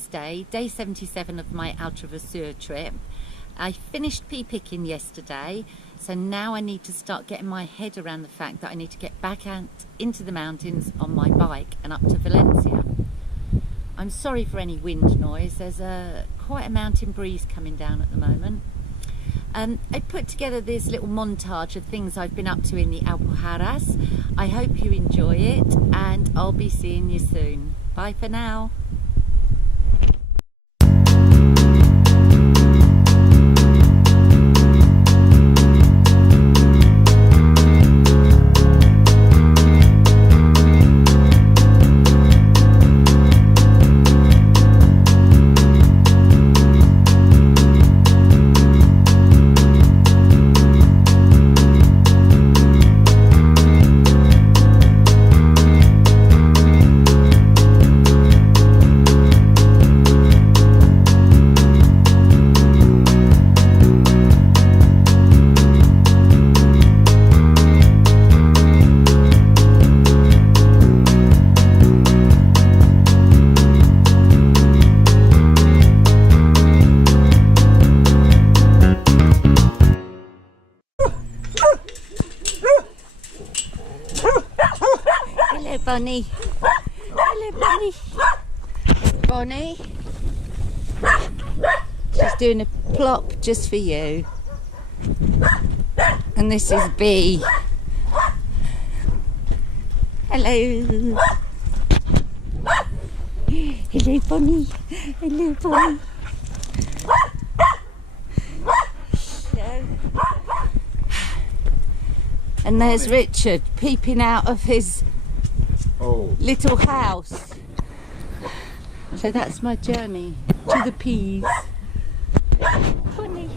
Tuesday, day 77 of my Altravesur trip. I finished pea picking yesterday, so now I need to start getting my head around the fact that I need to get back out into the mountains on my bike and up to Valencia. I'm sorry for any wind noise, there's quite a mountain breeze coming down at the moment. I put together this little montage of things I've been up to in the Alpujarras. I hope you enjoy it, and I'll be seeing you soon. Bye for now. Hello, Bonnie. Hello, Bonnie. Bonnie. She's doing a plop just for you. And this is B. Hello. Hello, Bonnie. Hello, Bonnie. And there's Richard peeping out of his little house. So that's my journey to the peas. Funny.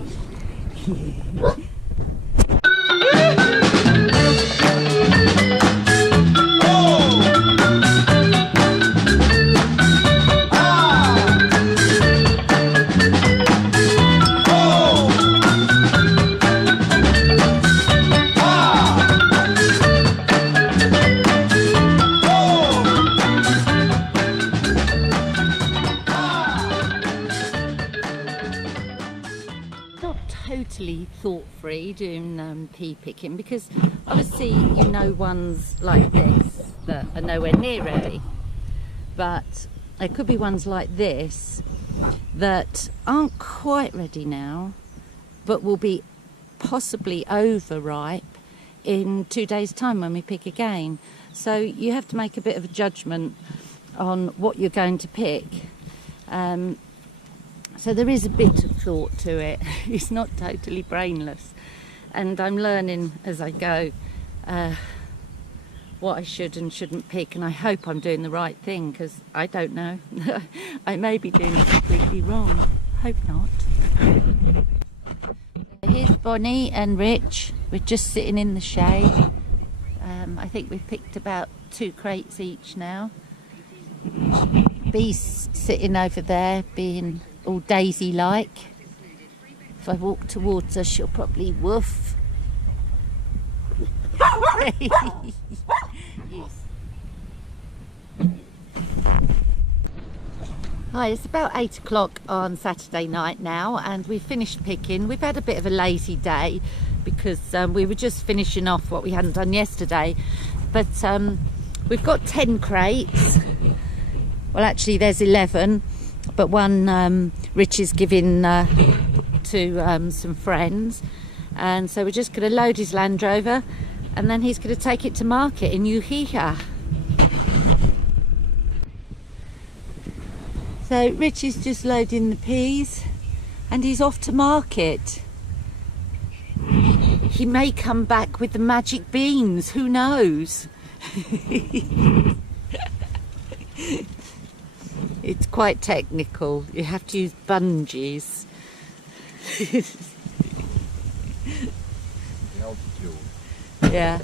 Totally thought-free doing pea picking, because obviously you know ones like this that are nowhere near ready, but there could be ones like this that aren't quite ready now but will be possibly overripe in 2 days' time when we pick again. So you have to make a bit of a judgment on what you're going to pick. So there is a bit of thought to it. It's not totally brainless, and I'm learning as I go what I should and shouldn't pick, and I hope I'm doing the right thing, because I don't know. I may be doing it completely wrong. Hope not. Here's Bonnie and Rich. We're just sitting in the shade. I think we've picked about 2 crates each now. Bee's sitting over there being all daisy-like. If I walk towards her, she'll probably woof. Yes. Hi, it's about 8 o'clock on Saturday night now, and we've finished picking. We've had a bit of a lazy day because we were just finishing off what we hadn't done yesterday, but we've got 10 crates. Well, actually there's 11, but one Rich is giving to some friends, and so we're just going to load his Land Rover, and then he's going to take it to market in Ujija. So Rich is just loading the peas and he's off to market. He may come back with the magic beans, who knows? It's quite technical. You have to use bungees. The altitude. Yeah.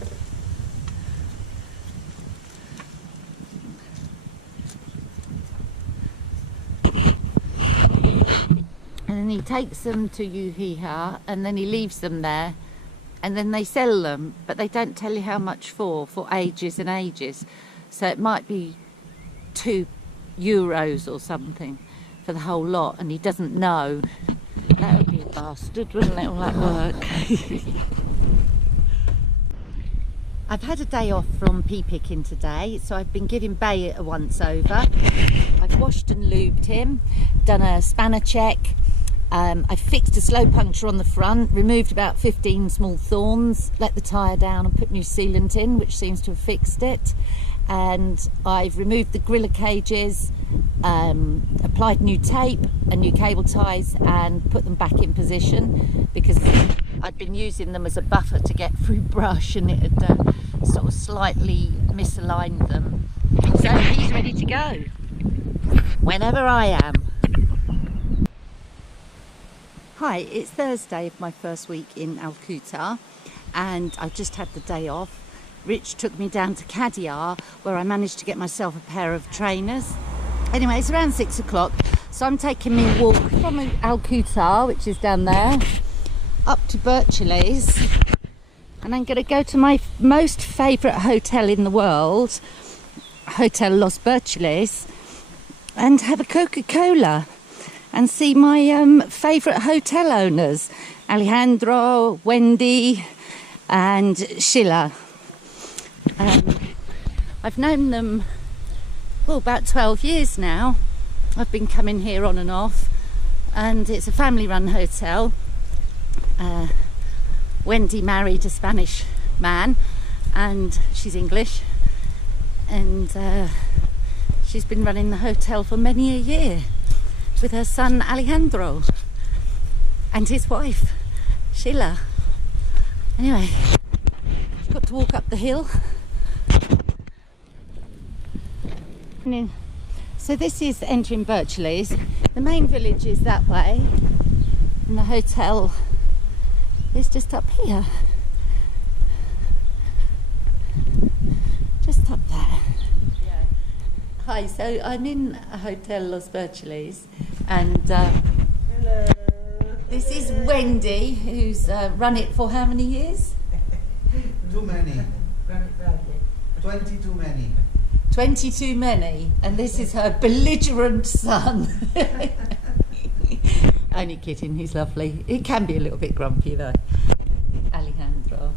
And then he takes them to Ujija, and then he leaves them there, and then they sell them, but they don't tell you how much for ages and ages. So it might be €2 or something. for the whole lot and he doesn't know. That would be a bastard, wouldn't it, all that work? I've had a day off from pea picking today, so I've been giving Bay a once over. I've washed and lubed him, done a spanner check. I fixed a slow puncture on the front, removed about 15 small thorns, let the tyre down and put new sealant in, which seems to have fixed it. And I've removed the griller cages, applied new tape and new cable ties and put them back in position because I'd been using them as a buffer to get through brush and it had sort of slightly misaligned them. So he's ready to go whenever I am. Hi, it's Thursday of my first week in Alpujarras and I've just had the day off. Rich took me down to Cadiar where I managed to get myself a pair of trainers. Anyway, it's around 6 o'clock, so I'm taking me a walk from Alpujarras, which is down there, up to Birchley's, and I'm going to go to my most favourite hotel in the world, Hotel Los Birchleys, and have a Coca-Cola and see my favourite hotel owners, Alejandro, Wendy and Sheila. I've known them about 12 years now. I've been coming here on and off, and it's a family run hotel. Wendy married a Spanish man and she's English, and she's been running the hotel for many a year with her son Alejandro and his wife Sheila. Anyway, got to walk up the hill. So this is entering Birchley's. The main village is that way and the hotel is just up here, just up there. Yeah. Hi, so I'm in a Hotel Los Birchleys and hello. This is Wendy, who's run it for how many years? Too many. 20 too many. 20 too many, and this is her belligerent son. Only kidding, he's lovely. He can be a little bit grumpy though. Alejandro.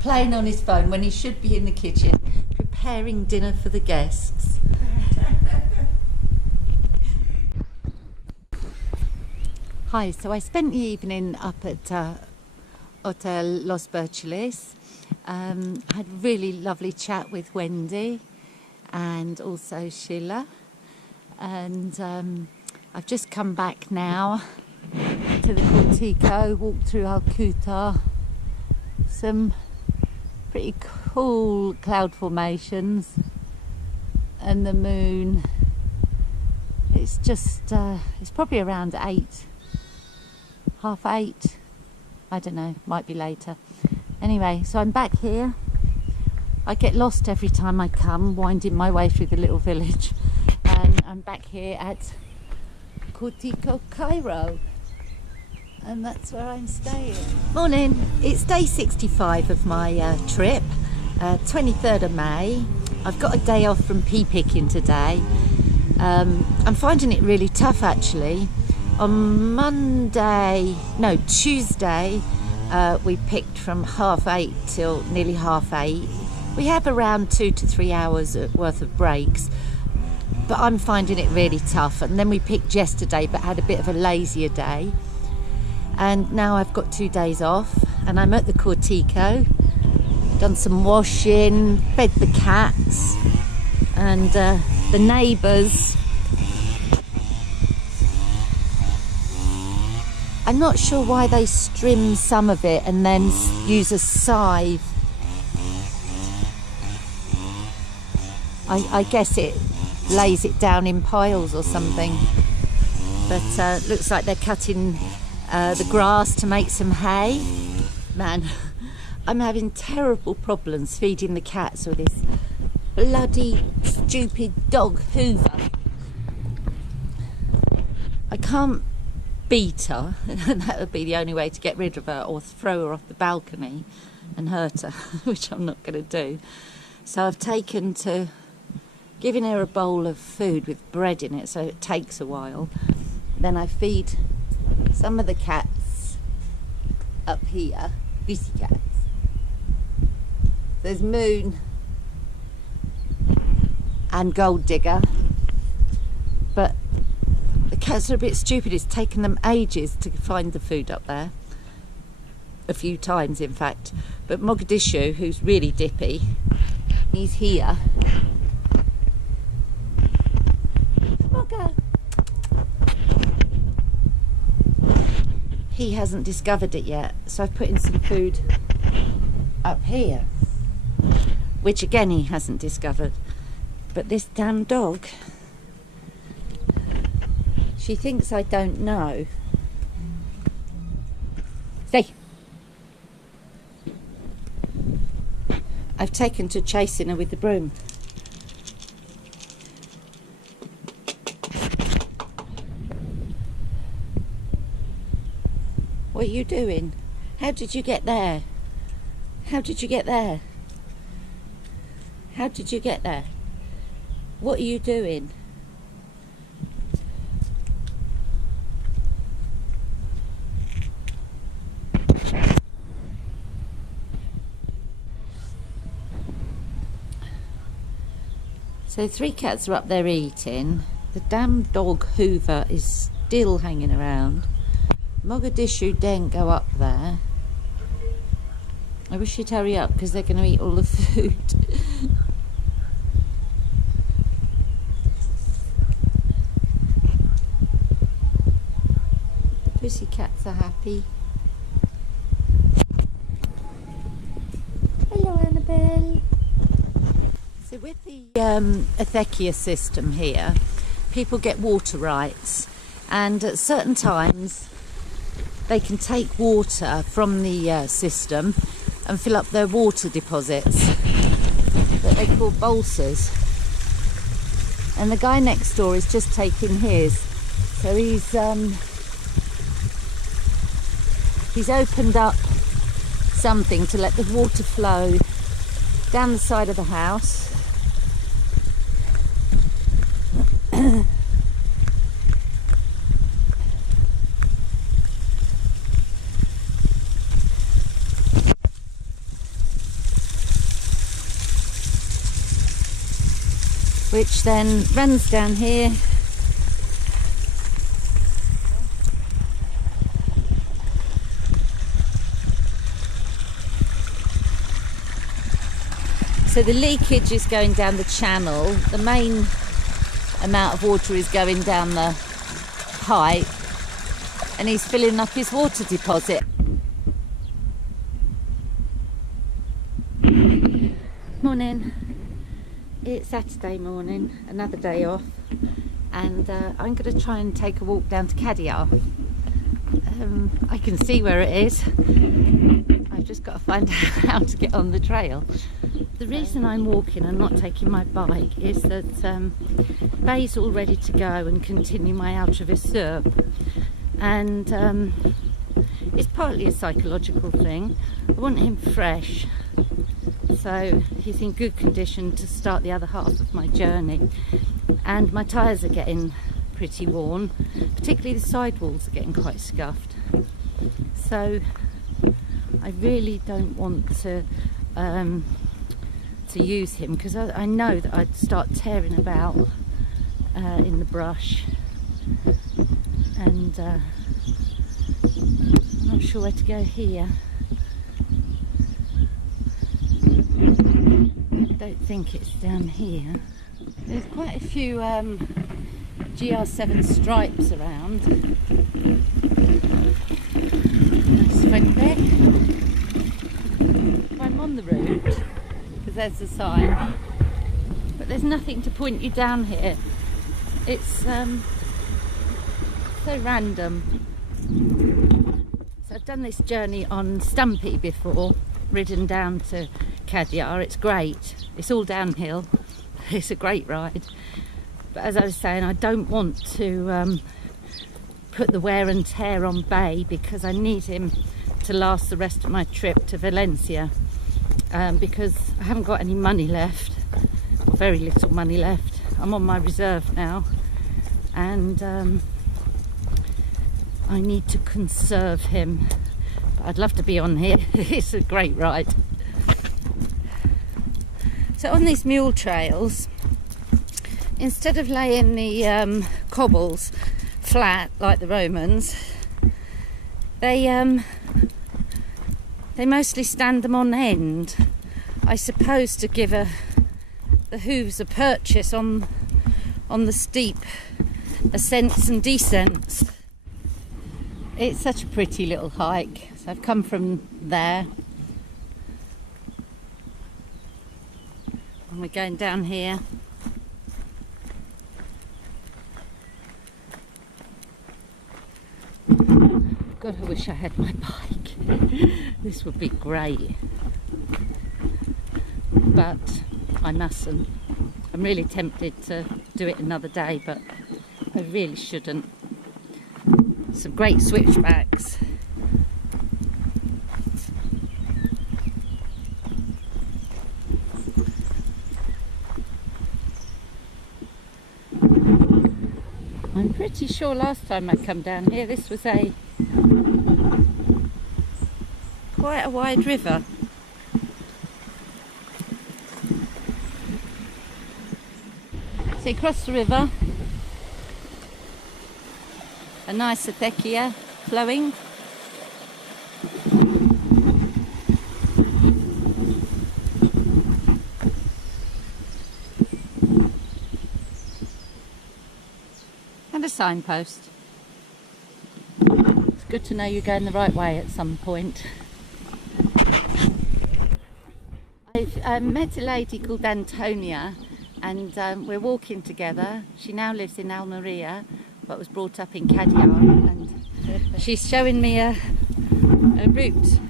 Playing on his phone when he should be in the kitchen preparing dinner for the guests. Hi, so I spent the evening up at Hotel Los Birchleys. I had a really lovely chat with Wendy and also Sheila, and I've just come back now to the Cortico, walked through Alpujarras, some pretty cool cloud formations and the moon. It's just, it's probably around 8, half 8, I don't know, might be later. Anyway, so I'm back here. I get lost every time I come, winding my way through the little village. And I'm back here at Cortico, Cairo. And that's where I'm staying. Morning. It's day 65 of my trip, 23rd of May. I've got a day off from pea picking today. I'm finding it really tough actually. On Tuesday, we picked from 8:30 till nearly 8:30. We have around 2 to 3 hours worth of breaks, but I'm finding it really tough. And then we picked yesterday but had a bit of a lazier day, and now I've got 2 days off and I'm at the Cortico, done some washing, fed the cats, and the neighbours, I'm not sure why they trim some of it and then use a scythe. I guess it lays it down in piles or something. But looks like they're cutting the grass to make some hay. Man, I'm having terrible problems feeding the cats with this bloody stupid dog Hoover. I can't beat her, and that would be the only way to get rid of her, or throw her off the balcony and hurt her, which I'm not going to do. So I've taken to giving her a bowl of food with bread in it, so it takes a while. Then I feed some of the cats up here, busy cats. There's Moon and Gold Digger, but the cats are a bit stupid. It's taken them ages to find the food up there, a few times in fact. But Mogadishu, who's really dippy, he's here. Mogga. He hasn't discovered it yet, so I've put in some food up here, which again he hasn't discovered. But this damn dog, she thinks I don't know. Stay. I've taken to chasing her with the broom. What are you doing? How did you get there? How did you get there? How did you get there? What are you doing? So 3 cats are up there eating. The damn dog Hoover is still hanging around. Mogadishu didn't go up there. I wish she'd hurry up because they're going to eat all the food. The pussy cats are happy. Hello, Annabelle. So with the Athechia system here, people get water rights, and at certain times they can take water from the system and fill up their water deposits that they call bolsas. And the guy next door is just taking his. So he's opened up something to let the water flow down the side of the house. Which then runs down here so the leakage is going down the channel. The main amount of water is going down the pipe, and he's filling up his water deposit. Morning. It's Saturday morning, another day off, and I'm going to try and take a walk down to Cadiar. I can see where it is. I've just got to find out how to get on the trail. The reason I'm walking and not taking my bike is that Bay's all ready to go and continue my Altravesur, and it's partly a psychological thing. I want him fresh, so he's in good condition to start the other half of my journey. And my tyres are getting pretty worn, particularly the sidewalls are getting quite scuffed. So I really don't want to use him, because I know that I'd start tearing about in the brush, and I'm not sure where to go here. I don't think it's down here. There's quite a few GR7 stripes around. Nice friend there. I'm on the route, because there's a sign, but there's nothing to point you down here. It's so random. So I've done this journey on Stumpy before, ridden down to Cadiar. It's great. It's all downhill. It's a great ride. But as I was saying, I don't want to put the wear and tear on Bay, because I need him to last the rest of my trip to Valencia, because I haven't got any money left very little money left. I'm on my reserve now, and I need to conserve him. But I'd love to be on here. It's a great ride. So on these mule trails, instead of laying the cobbles flat like the Romans, they mostly stand them on end, I suppose, to give the hooves a purchase on the steep ascents and descents. It's such a pretty little hike. So I've come from there and we're going down here. God, I wish I had my bike. This would be great, but I mustn't. I'm really tempted to do it another day, but I really shouldn't. Some great switchbacks. I'm pretty sure last time I come down here this was quite a wide river. So you cross the river, a nice acequia flowing. And a signpost. It's good to know you're going the right way at some point. I've met a lady called Antonia, and we're walking together. She now lives in Almeria, but was brought up in Cadiar, and she's showing me a route.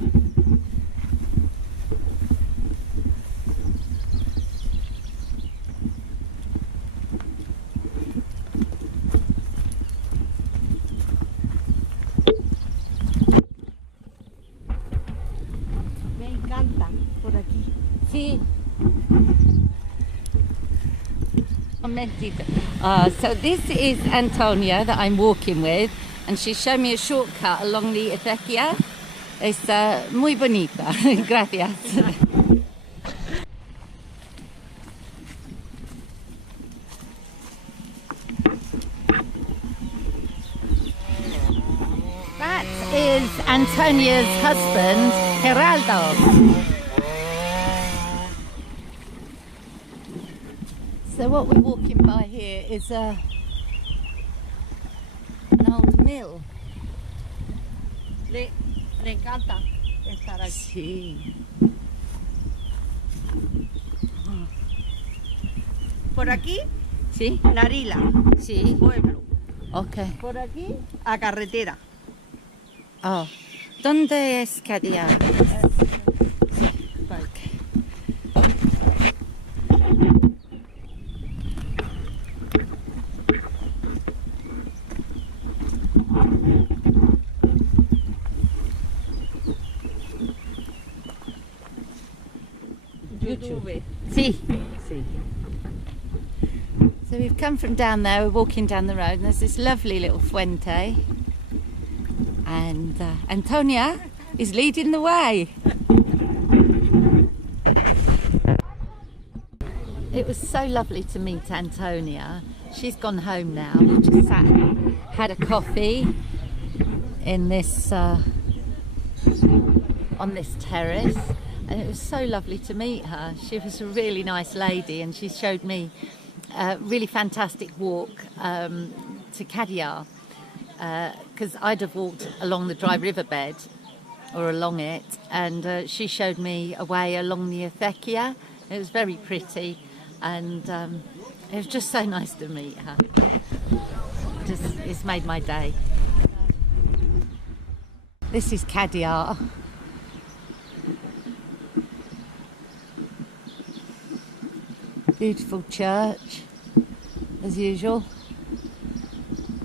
Me encanta por aquí. Sí. So this is Antonia that I'm walking with, and she's shown me a shortcut along the acequia. Es muy bonita. Gracias. That is Antonia's husband, Gerald. So what we're walking by here is an old mill. Le encanta estar aquí. Sí. Por aquí, Sí. Narila, Sí. pueblo. Okay. Por aquí, a carretera. Oh. ¿Dónde es Cadiar? YouTube. Sí. Sí. So we've come from down there, we're walking down the road, and there's this lovely little fuente, and Antonia is leading the way. It was so lovely to meet Antonia. She's gone home now. We just sat and had a coffee in this on this terrace, and it was so lovely to meet her. She was a really nice lady, and she showed me a really fantastic walk to Cadiar, because I'd have walked along the dry riverbed or along it, and she showed me a way along the acequia. It was very pretty, and it was just so nice to meet her. It's made my day. This is Cadiar. Beautiful church, as usual.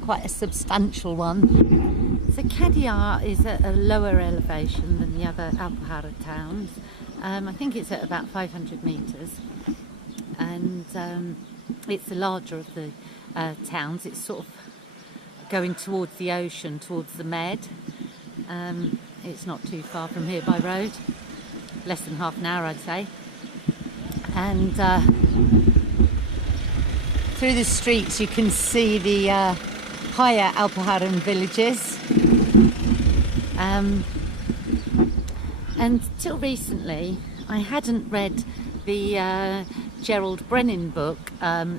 Quite a substantial one. So Cadiar is at a lower elevation than the other Alpujarra towns. I think it's at about 500 metres. and it's the larger of the towns. It's sort of going towards the ocean, towards the Med. It's not too far from here by road, less than half an hour I'd say. And through the streets you can see the higher Alpujarran villages. And till recently I hadn't read the Gerald Brenan book,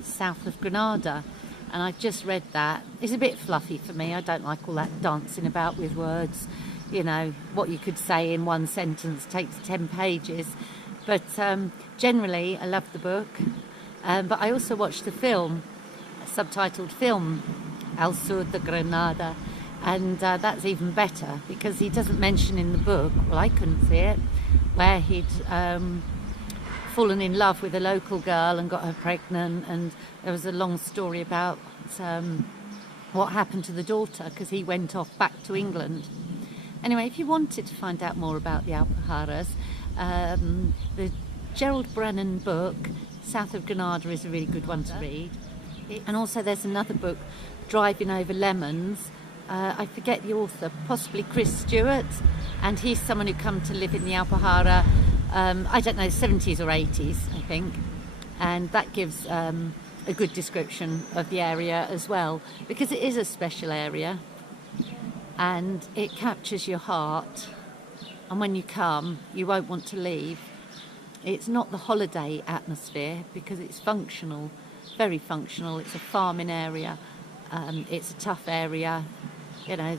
South of Granada, and I've just read that. It's a bit fluffy for me. I don't like all that dancing about with words. You know, what you could say in one sentence takes 10 pages. But generally, I love the book. But I also watched the film, a subtitled film, Al Sur de Granada. And that's even better, because he doesn't mention in the book, well, I couldn't see it, where he'd fallen in love with a local girl and got her pregnant. And there was a long story about what happened to the daughter, because he went off back to England. Anyway, if you wanted to find out more about the Alpujarras, the Gerald Brenan book, South of Granada, is a really good one to read. And also there's another book, Driving Over Lemons. I forget the author, possibly Chris Stewart, and he's someone who come to live in the Alpujarra, I don't know, 70s or 80s, I think. And that gives a good description of the area as well, because it is a special area. And it captures your heart, and when you come you won't want to leave. It's not the holiday atmosphere, because it's functional, very functional. It's a farming area, it's a tough area, you know,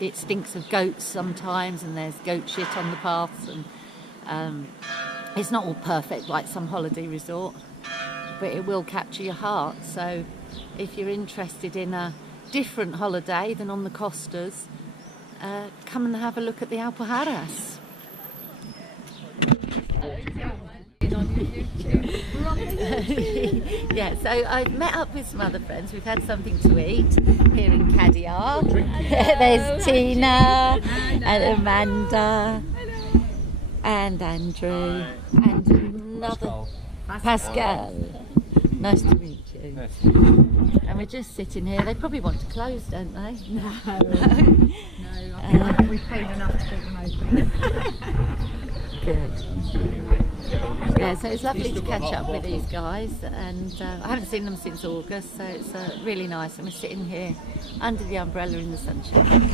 it stinks of goats sometimes, and there's goat shit on the paths, and it's not all perfect like some holiday resort, but it will capture your heart. So if you're interested in a different holiday than on the Costas, come and have a look at the Alpujarras. Yeah, so I've met up with some other friends. We've had something to eat here in Cadiar. There's Tina and Amanda and Andrew and another Pascal. Nice to meet you. Yes. And we're just sitting here. They probably want to close, don't they? No, I think we've paid enough to keep them open. Good. Yeah, so it's lovely to catch up with these guys, and I haven't seen them since August, so it's really nice. And we're sitting here under the umbrella in the sunshine.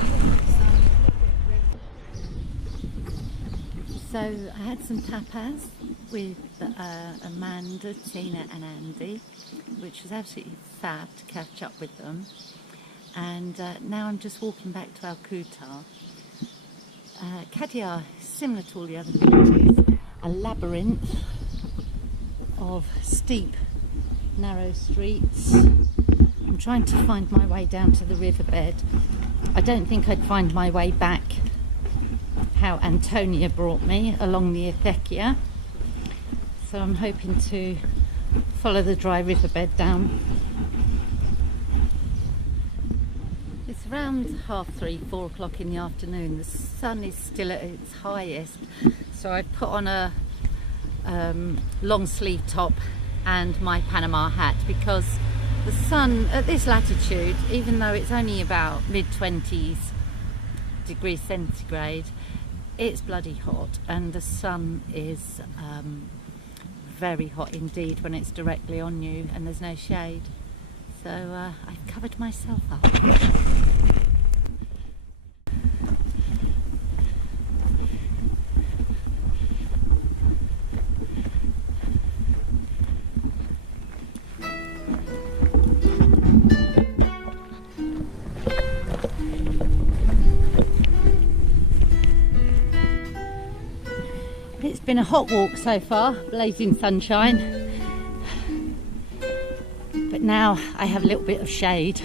So I had some tapas with Amanda, Tina and Andy, which was absolutely fab to catch up with them. And now I'm just walking back to Alpujarra. Cadiar is similar to all the other villages, a labyrinth of steep, narrow streets. I'm trying to find my way down to the riverbed. I don't think I'd find my way back how Antonia brought me along the Acequia, so I'm hoping to follow the dry riverbed down. It's around 3:30, 4 o'clock in the afternoon. The sun is still at its highest, so I put on a long sleeve top and my Panama hat, because the sun at this latitude, even though it's only about mid-20s degrees centigrade, it's bloody hot, and the sun is very hot indeed when it's directly on you and there's no shade. So I've covered myself up. It's been a hot walk so far, blazing sunshine, but now I have a little bit of shade,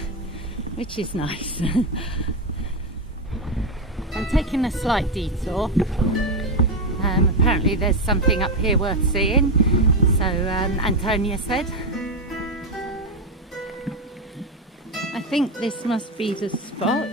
which is nice. I'm taking a slight detour. Apparently there's something up here worth seeing, so Antonia said. I think this must be the spot.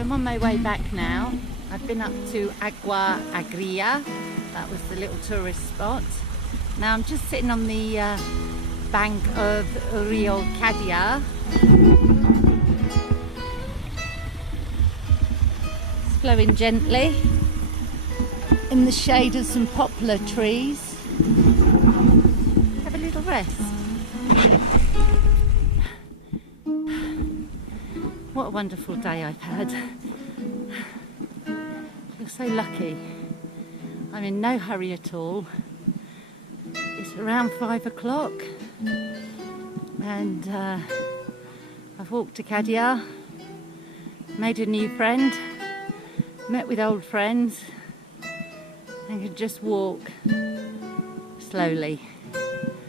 So I'm on my way back now. I've been up to Agua Agria. That was the little tourist spot. Now I'm just sitting on the bank of Rio Cadiar. It's flowing gently in the shade of some poplar trees. Have a little rest. What a wonderful day I've had. I feel so lucky. I'm in no hurry at all. It's around 5 o'clock and I've walked to Cadiar, made a new friend, met with old friends, and can just walk slowly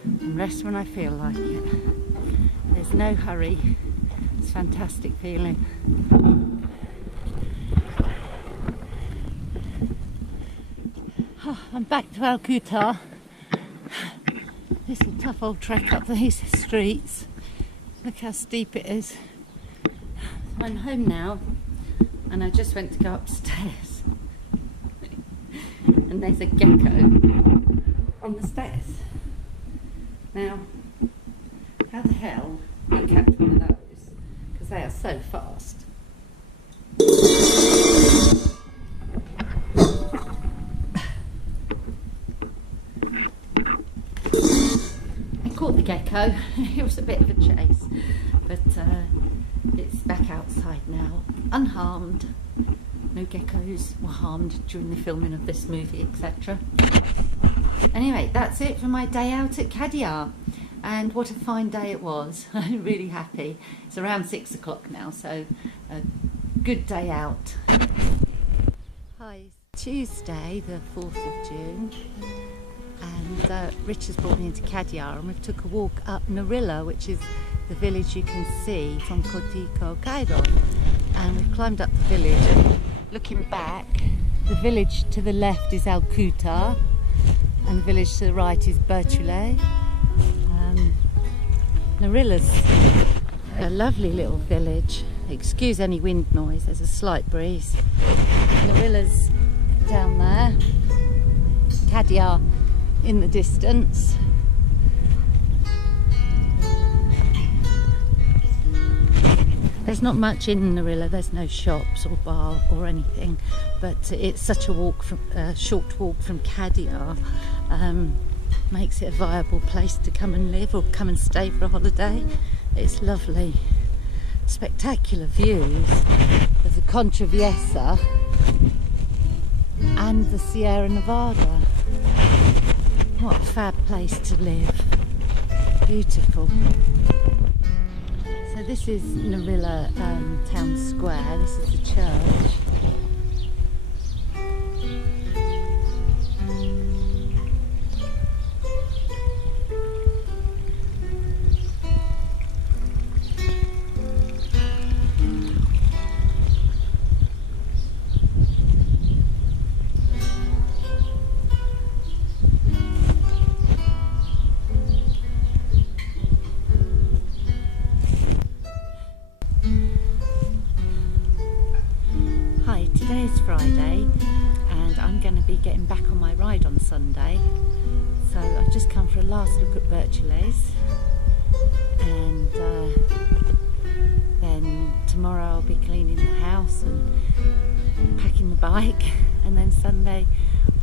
and rest when I feel like it. There's no hurry. It's a fantastic feeling. Oh, I'm back to Alpujarras. It's a tough old trek up these streets. Look how steep it is. I'm home now and I just went to go upstairs and there's a gecko on the stairs. Now, how the hell do you catch one of those? Because they are so fast. Caught the gecko. It was a bit of a chase, but it's back outside now, unharmed. No geckos were harmed during the filming of this movie, etc. Anyway, that's it for my day out at Cadiar, and what a fine day it was. I'm really happy. It's around 6 o'clock now, so a good day out. Hi, it's Tuesday the 4th of June. And Rich has brought me into Cadiar and we've took a walk up Narilla, which is the village you can see from Cortico Cairo. And we've climbed up the village and looking back, the village to the left is Alpujarras and the village to the right is Bertule. Narilla's a lovely little village. Excuse any wind noise, there's a slight breeze. Narilla's down there, Cadiar in the distance. There's not much in Narilla, there's no shops or bar or anything, but it's such a walk from short walk from Cadiar, makes it a viable place to come and live or come and stay for a holiday. It's lovely. Spectacular views of the Contraviesa and the Sierra Nevada. What a fab place to live. Beautiful. So this is Narilla Town Square. This is the church. Today is Friday and I'm going to be getting back on my ride on Sunday, so I've just come for a last look at Bertules, and then tomorrow I'll be cleaning the house and packing the bike, and then Sunday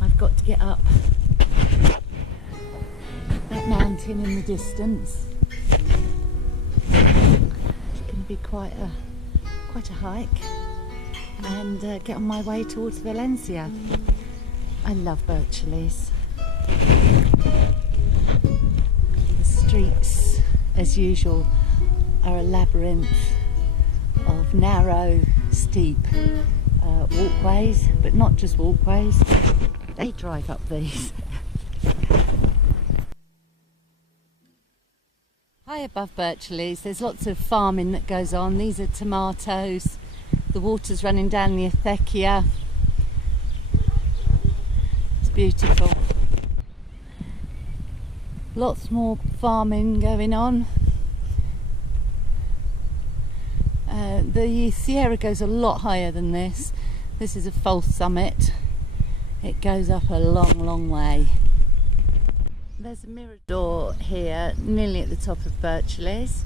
I've got to get up that mountain in the distance. It's going to be quite a hike, and get on my way towards Valencia. I love Bertules. The streets, as usual, are a labyrinth of narrow, steep walkways, but not just walkways. They drive up these. High above Bertules, there's lots of farming that goes on. These are tomatoes. The water's running down the acequia. It's beautiful. Lots more farming going on. The Sierra goes a lot higher than this. This is a false summit. It goes up a long way. There's a mirador here, nearly at the top of Birchleys.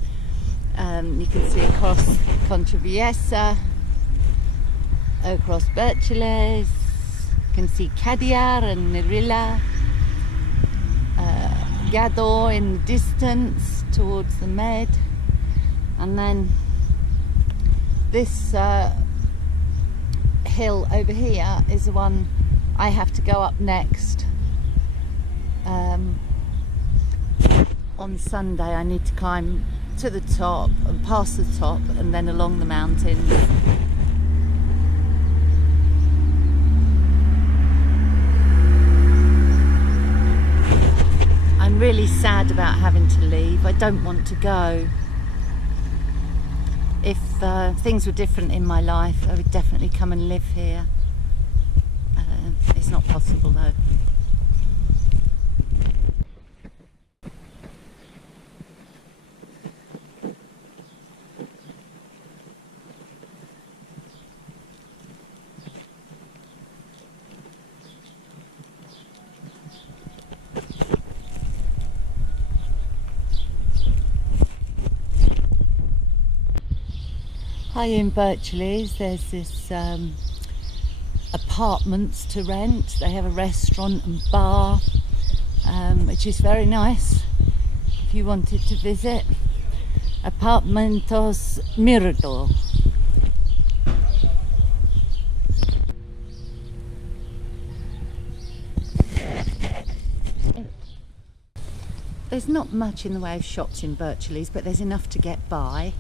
You can see across Contraviesa, across Birchleys. You can see Cadiar and Mirilla. Gado in the distance towards the Med. And then this hill over here is the one I have to go up next. On Sunday I need to climb to the top and past the top and then along the mountains. I'm really sad about having to leave. I don't want to go. If things were different in my life, I would definitely come and live here. It's not possible though. Hi, in Birchleys there's this apartments to rent. They have a restaurant and bar, which is very nice if you wanted to visit. Apartamentos Mirador. There's not much in the way of shops in Birchleys, but there's enough to get by.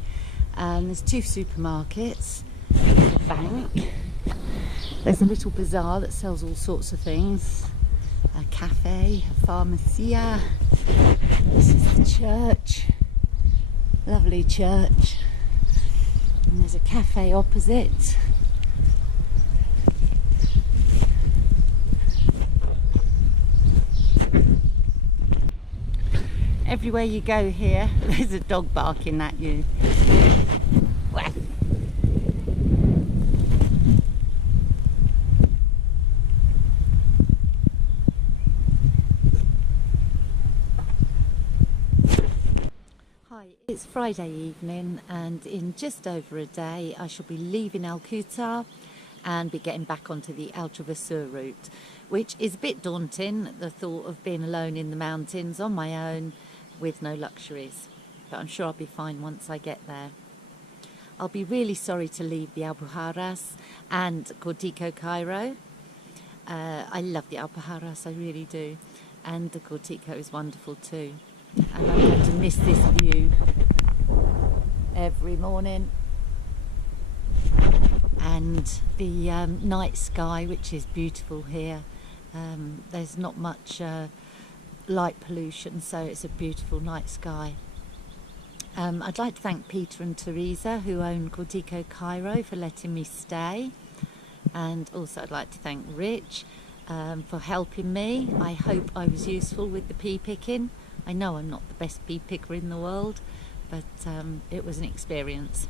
There's 2 supermarkets, a bank, there's a little bazaar that sells all sorts of things, a cafe, a pharmacia. This is the church, lovely church, and there's a cafe opposite. Everywhere you go here, there's a dog barking at you. Hi, it's Friday evening and in just over a day I shall be leaving Alpujarras and be getting back onto the Altravesur route, which is a bit daunting, the thought of being alone in the mountains on my own with no luxuries, but I'm sure I'll be fine once I get there. I'll be really sorry to leave the Alpujarras and Cortico Cairo. I love the Alpujarras, I really do, and the Cortico is wonderful too, and I'm going to miss this view every morning, and the night sky, which is beautiful here. There's not much light pollution, so it's a beautiful night sky. I'd like to thank Peter and Teresa, who own Cortico Cairo, for letting me stay, and also I'd like to thank Rich for helping me. I hope I was useful with the pea picking. I know I'm not the best pea picker in the world, but it was an experience.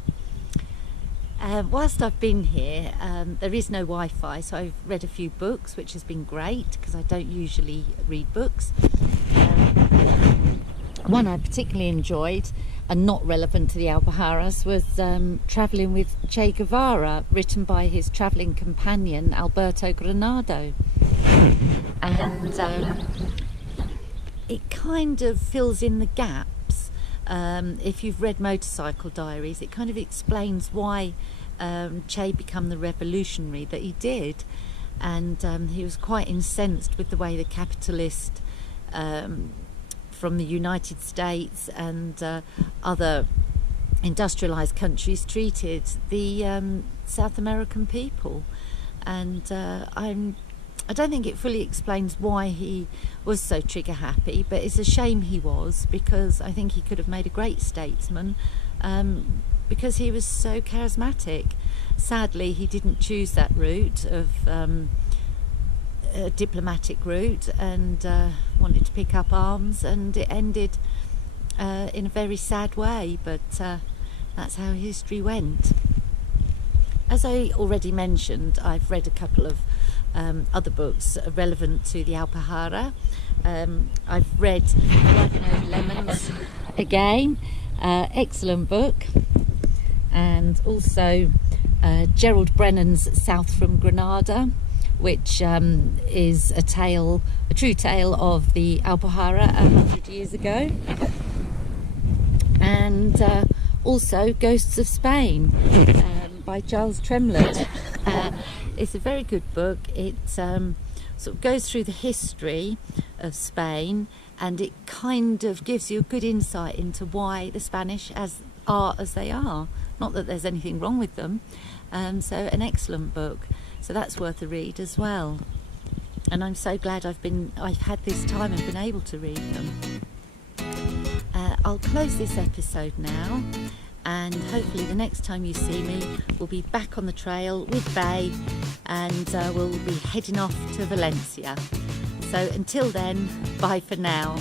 Whilst I've been here, there is no Wi-Fi, so I've read a few books, which has been great because I don't usually read books. One I particularly enjoyed, and not relevant to the Alpujarras, was Travelling with Che Guevara, written by his travelling companion Alberto Granado. And it kind of fills in the gaps. If you've read Motorcycle Diaries, it kind of explains why Che became the revolutionary that he did, and he was quite incensed with the way the capitalist from the United States and other industrialized countries treated the South American people, and I don't think it fully explains why he was so trigger happy, but it's a shame he was, because I think he could have made a great statesman, because he was so charismatic. Sadly, he didn't choose that route of a diplomatic route, and wanted to pick up arms, and it ended in a very sad way, but that's how history went. as I already mentioned, I've read a couple of other books relevant to the Alpujarra. I've read Red Lemons again, excellent book, and also Gerald Brenan's South from Granada, which is a true tale of the Alpujarra 100 years ago, and also Ghosts of Spain by Giles Tremlett. It's a very good book. It sort of goes through the history of Spain, and it kind of gives you a good insight into why the Spanish are as they are. Not that there's anything wrong with them. So an excellent book. So that's worth a read as well. And I'm so glad I've had this time and been able to read them. I'll close this episode now, and hopefully the next time you see me, we'll be back on the trail with Bay, and we'll be heading off to Valencia. So until then, bye for now.